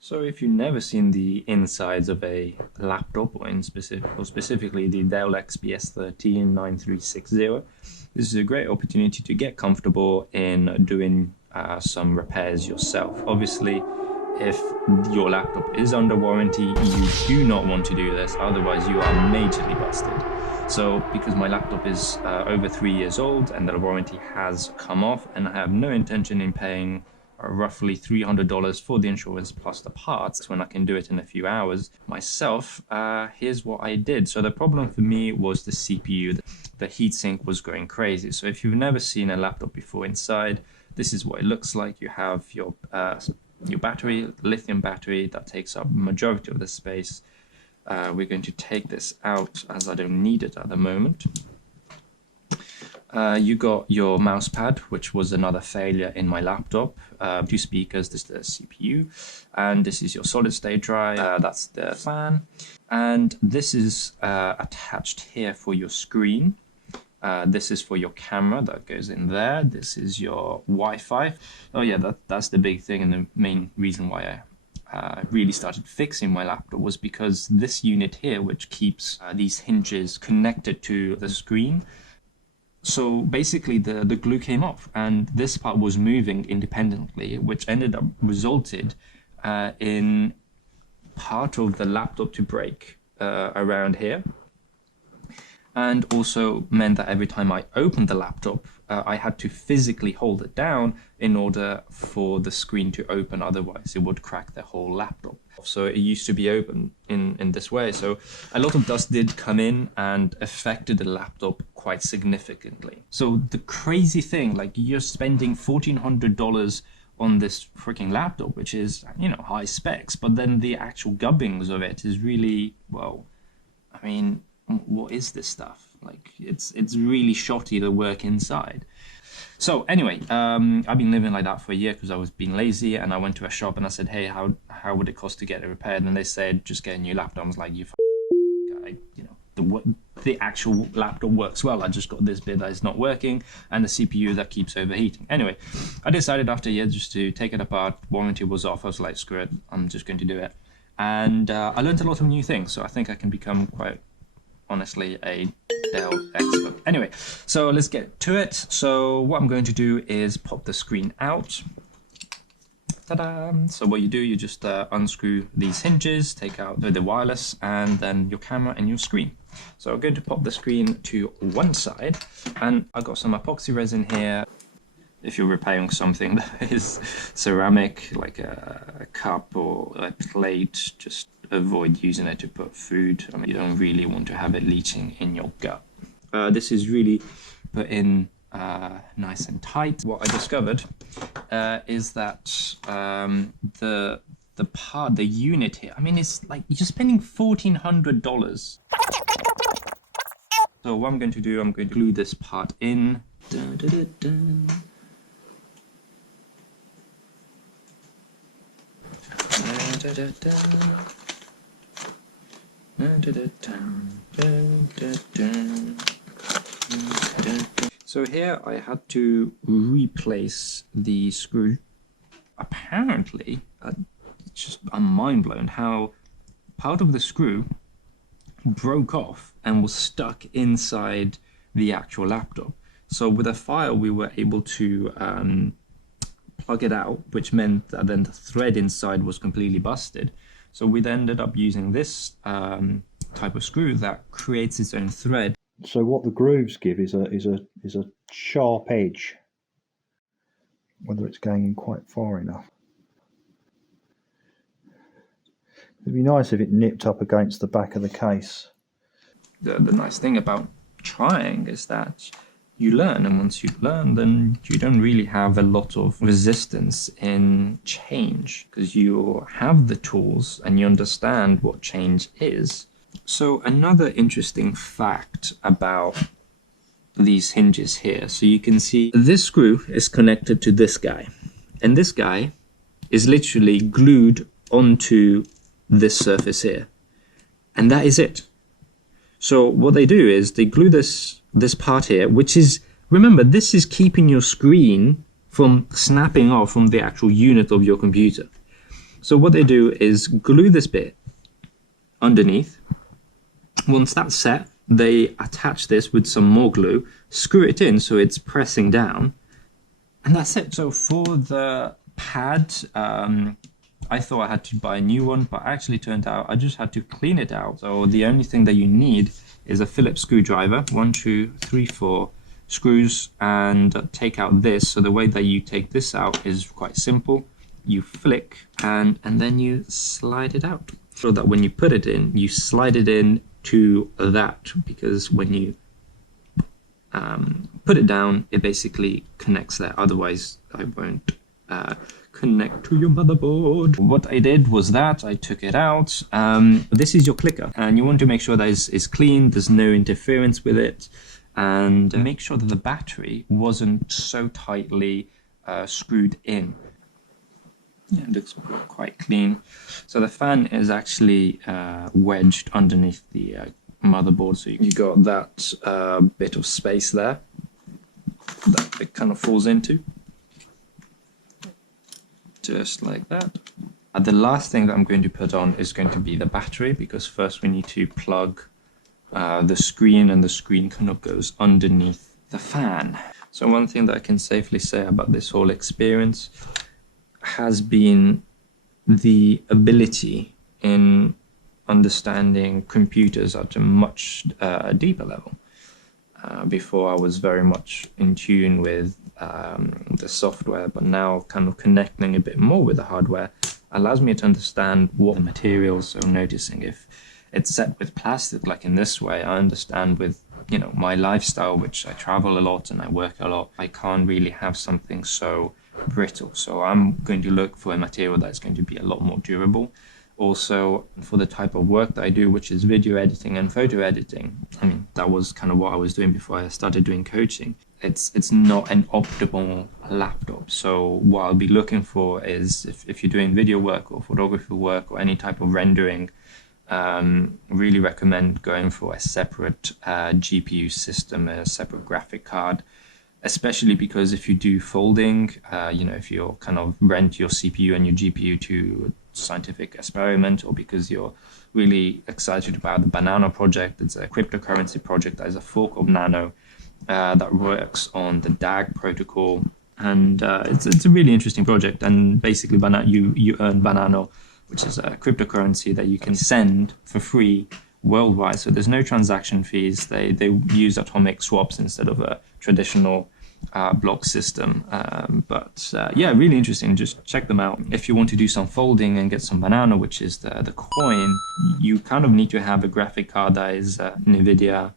So if you've never seen the insides of a laptop, or specifically the Dell XPS 139360, this is a great opportunity to get comfortable in doing some repairs yourself. Obviously, if your laptop is under warranty, you do not want to do this, otherwise you are majorly busted. So because my laptop is over 3 years old and the warranty has come off, and I have no intention in paying roughly $300 for the insurance plus the parts when I can do it in a few hours myself, here's what I did. So the problem for me was the CPU. The heatsink was going crazy. So if you've never seen a laptop before inside, this is what it looks like. You have your battery, lithium battery, that takes up majority of the space. We're going to take this out as I don't need it at the moment. You got your mouse pad, which was another failure in my laptop. 2 speakers, this is the CPU, and this is your solid state drive, that's the fan, and this is attached here for your screen. This is for your camera that goes in there. This is your Wi-Fi. Oh yeah, that's the big thing, and the main reason why I really started fixing my laptop was because this unit here, which keeps these hinges connected to the screen. So basically the glue came off and this part was moving independently, which ended up resulted in part of the laptop to break around here. And also meant that every time I opened the laptop, I had to physically hold it down in order for the screen to open, otherwise it would crack the whole laptop. So it used to be open in this way. So a lot of dust did come in and affected the laptop quite significantly. So the crazy thing, like, you're spending $1,400 on this freaking laptop, which is, you know, high specs, but then the actual gubbins of it is really, well, I mean, what is this stuff? Like, it's really shoddy, the work inside. So anyway, I've been living like that for a year because I was being lazy, and I went to a shop and I said, hey, how would it cost to get it repaired? And they said, just get a new laptop. I was like, you guy, you know, the actual laptop works well. I just got this bit that is not working and the CPU that keeps overheating. Anyway, I decided after a year just to take it apart. Warranty was off. I was like, screw it, I'm just going to do it. And I learned a lot of new things. So I think I can become quite honestly a Dell expert. Anyway, so let's get to it. So what I'm going to do is pop the screen out. Ta-da! So what you do, you just unscrew these hinges, take out the wireless, and then your camera and your screen. So I'm going to pop the screen to one side, and I've got some epoxy resin here. If you're repairing something that is ceramic, like a cup or a plate, just avoid using it to put food. I mean, you don't really want to have it leaching in your gut. This is really put in nice and tight. What I discovered is that the unit here, I mean, it's like you're spending $1,400. So what I'm going to do, I'm going to glue this part in. Dun, dun, dun, dun. Da, da, da. So here I had to replace the screw. Apparently, I'm mind blown how part of the screw broke off and was stuck inside the actual laptop. So with a file we were able to plug it out, which meant that then the thread inside was completely busted. So we then ended up using this type of screw that creates its own thread. So what the grooves give is a sharp edge, whether it's going in quite far enough. It'd be nice if it nipped up against the back of the case. The nice thing about trying is that you learn, and once you learn, then you don't really have a lot of resistance in change because you have the tools and you understand what change is. So another interesting fact about these hinges here, so you can see this screw is connected to this guy, and this guy is literally glued onto this surface here, and that is it. So what they do is they glue this part here, which is, remember, this is keeping your screen from snapping off from the actual unit of your computer. So what they do is glue this bit underneath. Once that's set, they attach this with some more glue, screw it in so it's pressing down, and that's it. So for the pad, I thought I had to buy a new one, but actually turned out I just had to clean it out. So the only thing that you need is a Phillips screwdriver, 1, 2, 3, 4 screws, and take out this. So the way that you take this out is quite simple. You flick and then you slide it out. So that when you put it in, you slide it in to that, because when you put it down, it basically connects there. Otherwise, I won't connect to your motherboard. What I did was that I took it out. This is your clicker, and you want to make sure that it's clean, there's no interference with it, and make sure that the battery wasn't so tightly screwed in. Yeah, it looks quite clean. So the fan is actually wedged underneath the motherboard, so you got that bit of space there that it kind of falls into. Just like that. And the last thing that I'm going to put on is going to be the battery, because first we need to plug the screen, and the screen kind of goes underneath the fan. So one thing that I can safely say about this whole experience has been the ability in understanding computers at a much deeper level. Before I was very much in tune with the software, but now kind of connecting a bit more with the hardware allows me to understand what the materials. So noticing if it's set with plastic, like in this way, I understand with, you know, my lifestyle, which I travel a lot and I work a lot, I can't really have something so brittle. So I'm going to look for a material that's going to be a lot more durable. Also, for the type of work that I do, which is video editing and photo editing, I mean, that was kind of what I was doing before I started doing coaching. It's not an optimal laptop. So what I'll be looking for is, if you're doing video work or photography work or any type of rendering, really recommend going for a separate GPU system, a separate graphic card. Especially because if you do folding, you know, if you're kind of rent your CPU and your GPU to scientific experiment, or because you're really excited about the Banano project. It's a cryptocurrency project that is a fork of Nano that works on the DAG protocol, and it's a really interesting project. And basically, you earn Banano, which is a cryptocurrency that you can send for free worldwide. So there's no transaction fees. They use atomic swaps instead of a traditional block system. But yeah, really interesting. Just check them out. If you want to do some folding and get some Banana, which is the coin, you kind of need to have a graphic card that is NVIDIA,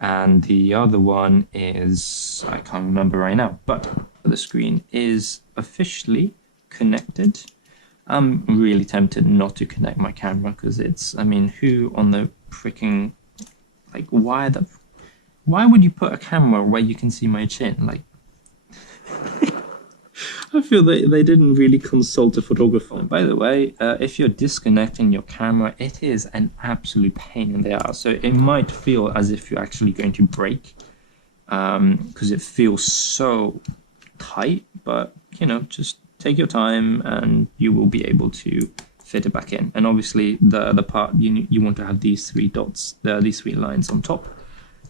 and the other one is, I can't remember right now, but the screen is officially connected. I'm really tempted not to connect my camera, because it's, I mean, who on the freaking, like, why would you put a camera where you can see my chin? Like, I feel they didn't really consult a photographer. And by the way, if you're disconnecting your camera, it is an absolute pain in the ass. So it might feel as if you're actually going to break, because it feels so tight, but, you know, just take your time and you will be able to fit it back in. And obviously the part you want to have these three dots, these three lines on top,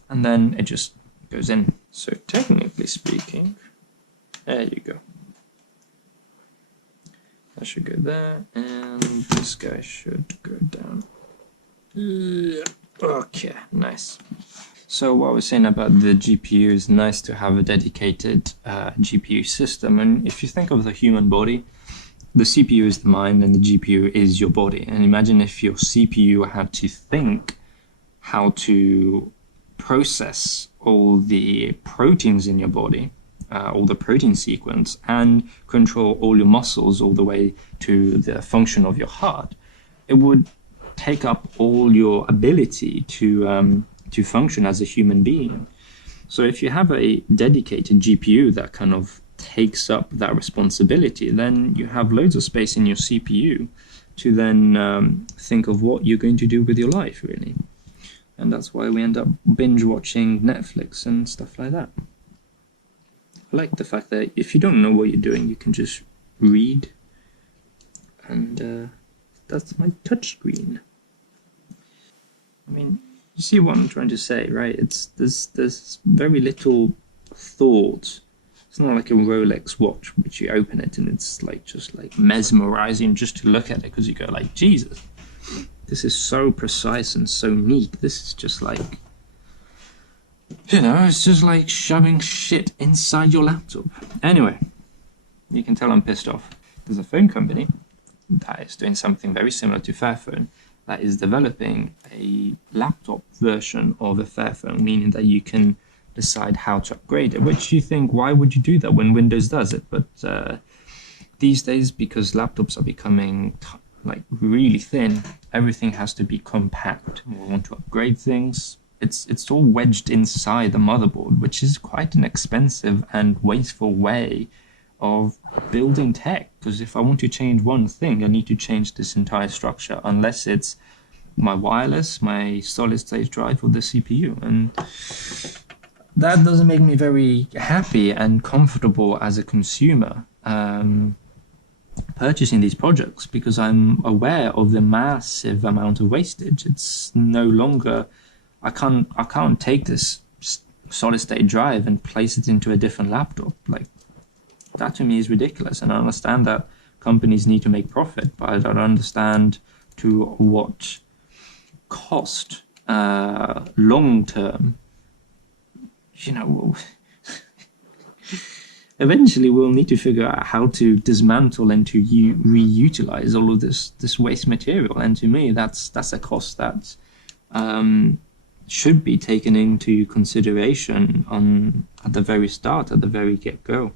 and then it just goes in. So technically speaking, there you go. That should go there, and this guy should go down. Okay, nice. So what I was saying about the GPU is nice to have a dedicated GPU system. And if you think of the human body, the CPU is the mind and the GPU is your body. And imagine if your CPU had to think how to process all the proteins in your body, all the protein sequence, and control all your muscles all the way to the function of your heart. It would take up all your ability to function as a human being. So if you have a dedicated GPU that kind of takes up that responsibility, then you have loads of space in your CPU to then think of what you're going to do with your life, really. And that's why we end up binge watching Netflix and stuff like that. I like the fact that if you don't know what you're doing, you can just read and that's my touchscreen. I mean, you see what I'm trying to say, right? There's very little thought. It's not like a Rolex watch, which you open it and it's like just like mesmerizing just to look at it, because you go like, Jesus, this is so precise and so neat. This is just like, it's just like shoving shit inside your laptop. Anyway, you can tell I'm pissed off. There's a phone company that is doing something very similar to Fairphone, that is developing a laptop version of a Fairphone, meaning that you can decide how to upgrade it, which you think, why would you do that when Windows does it? But these days, because laptops are becoming like really thin, everything has to be compact. We want to upgrade things. It's all wedged inside the motherboard, which is quite an expensive and wasteful way of building tech, because if I want to change one thing, I need to change this entire structure, unless it's my wireless, my solid state drive, or the CPU. And that doesn't make me very happy and comfortable as a consumer purchasing these projects, because I'm aware of the massive amount of wastage. It's no longer, I can't take this solid state drive and place it into a different laptop. Like, that to me is ridiculous, and I understand that companies need to make profit, but I don't understand to what cost long term. Eventually we'll need to figure out how to dismantle and to reutilize all of this waste material, and to me that's a cost that should be taken into consideration at the very start, at the very get-go.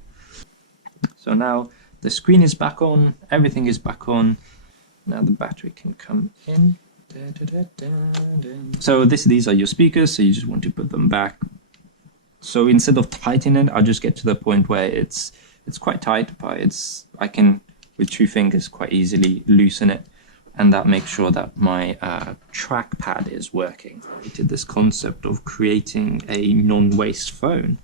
So now the screen is back on, everything is back on. Now the battery can come in. So these are your speakers, so you just want to put them back. So instead of tightening it, I'll just get to the point where it's quite tight, but I can, with 2 fingers, quite easily loosen it, and that makes sure that my trackpad is working. I did this concept of creating a non-waste phone,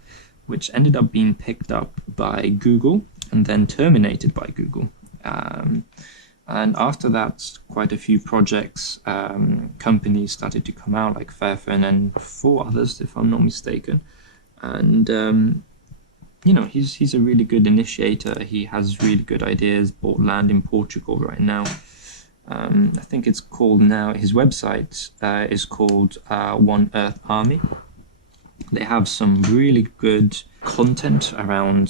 which ended up being picked up by Google and then terminated by Google. And after that, quite a few projects, companies started to come out, like Fairphone and 4 others, if I'm not mistaken. And he's a really good initiator. He has really good ideas. Bought land in Portugal right now. I think it's called now, his website is called One Earth Army. They have some really good content around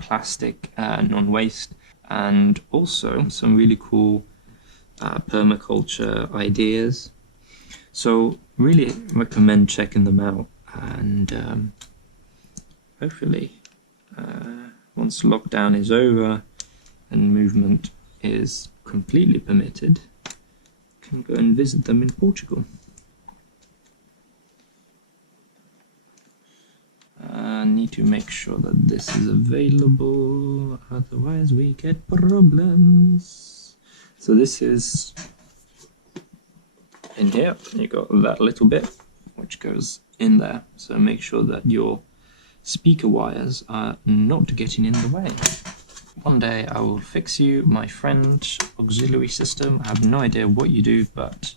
plastic, non-waste, and also some really cool permaculture ideas. So really recommend checking them out. And hopefully, once lockdown is over and movement is completely permitted, can go and visit them in Portugal. Need to make sure that this is available, otherwise we get problems. So this is in here, and you got that little bit which goes in there, so make sure that your speaker wires are not getting in the way. One day I will fix you, my friend. Auxiliary system, I have no idea what you do, but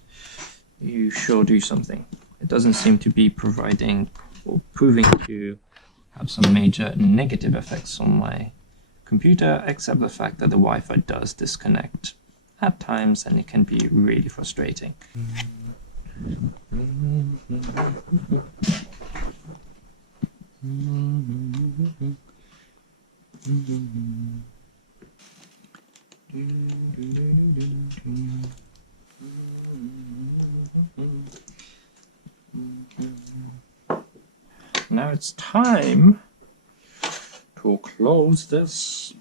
you sure do something. It doesn't seem to be providing or proving to have some major negative effects on my computer, except the fact that the Wi-Fi does disconnect at times, and it can be really frustrating. Now it's time to close this.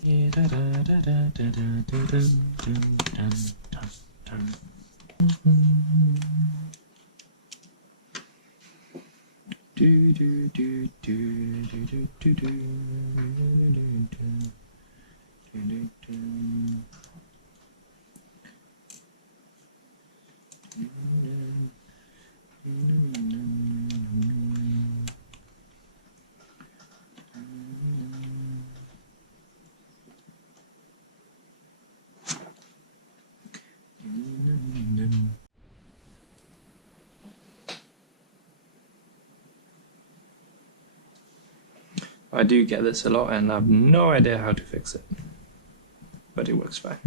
I do get this a lot and I have no idea how to fix it, but it works fine.